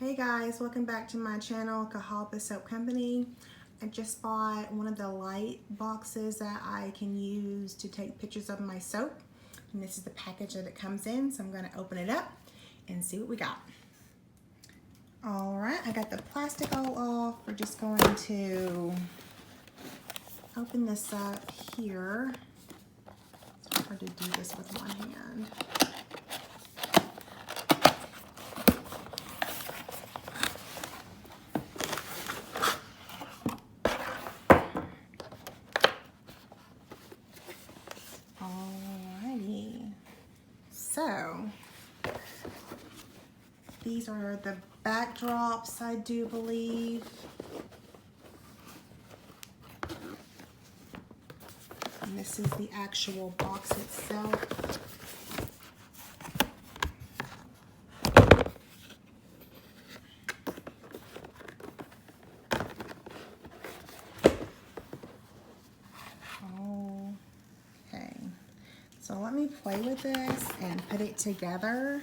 Hey guys, welcome back to my channel, Kahalpa Soap Company. I just bought one of the light boxes that I can use to take pictures of my soap. And this is the package that it comes in, so I'm going to open it up and see what we got. Alright, I got the plastic all off. We're just going to open this up here. It's hard to do this with one hand. Alrighty, so these are the backdrops, I do believe. And this is the actual box itself. So let me play with this and put it together,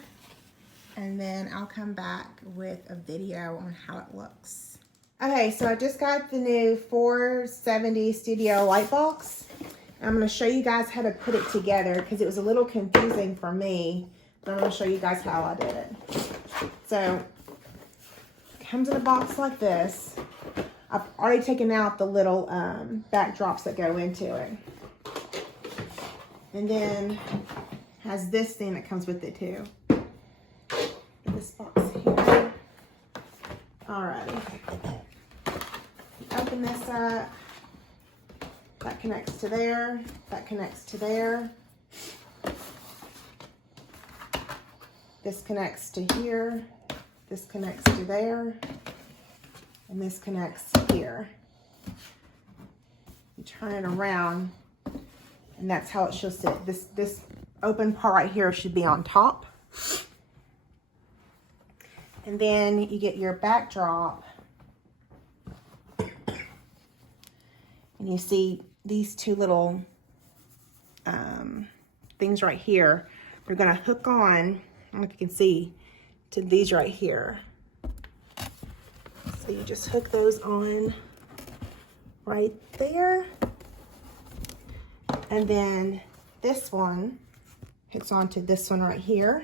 and then I'll come back with a video on how it looks. Okay, so I just got the new 470 Studio light box. I'm going to show you guys how to put it together because it was a little confusing for me, but I'm going to show you guys how I did it. So it comes in a box like this. I've already taken out the little backdrops that go into it. And then has this thing that comes with it too. This box here. Alrighty. Open this up. That connects to there. That connects to there. This connects to here. This connects to there. And this connects here. You turn it around. And that's how it should sit. This open part right here should be on top. And then you get your backdrop. And you see these two little things right here. They're going to hook on, I don't know if you can see, to these right here. So you just hook those on right there. And then this one hooks onto this one right here.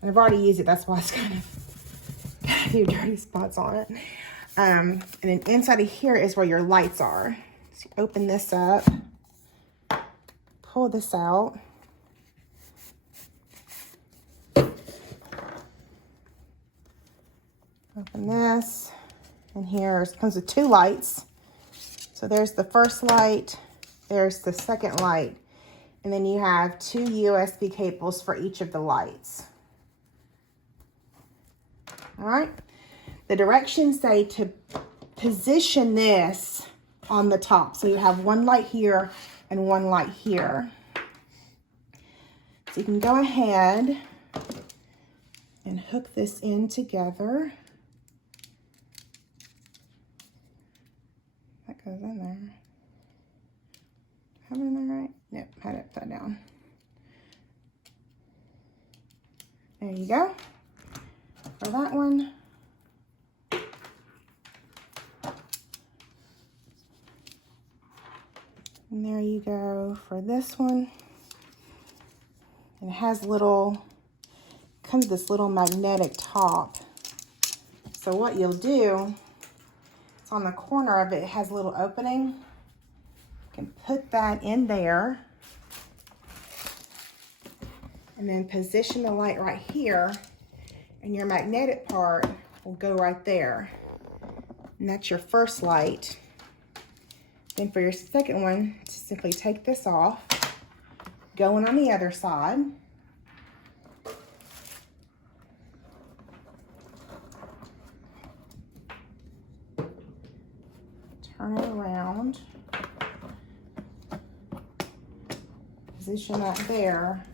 And I've already used it, that's why it's got a few dirty spots on it. And then inside of here is where your lights are. So you open this up, pull this out. Open this, and here comes with two lights. So there's the first light. There's the second light, and then you have two USB cables for each of the lights. All right. The directions say to position this on the top. So you have one light here and one light here. So you can go ahead and hook this in together. That goes in there. Have it in there right? Nope, had it upside down. There you go. For that one. And there you go for this one. And it has little, comes with this little magnetic top. So what you'll do, it's on the corner of it, it has a little opening. You can put that in there and then position the light right here, and your magnetic part will go right there. And that's your first light. Then for your second one, just simply take this off, go in on the other side. Turn it around. Position that there,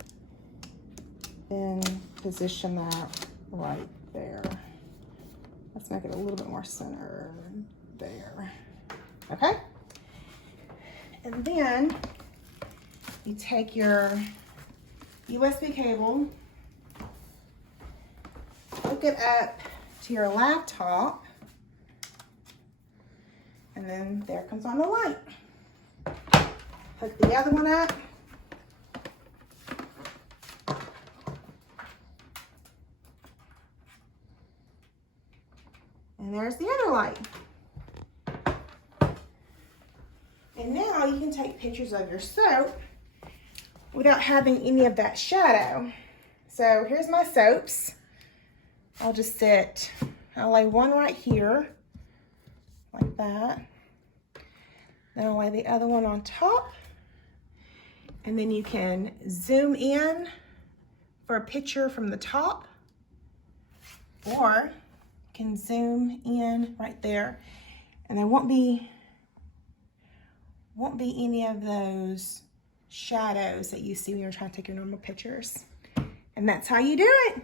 then position that right there. Let's make it a little bit more centered there. Okay? And then you take your USB cable, hook hook it up to your laptop, and then there comes on the light. Hook the other one up. And there's the other light. And now you can take pictures of your soap without having any of that shadow. So here's my soaps. I'll lay one right here, like that. Then I'll lay the other one on top. And then you can zoom in for a picture from the top, or you can zoom in right there, and there won't be any of those shadows that you see when you're trying to take your normal pictures. And that's how you do it.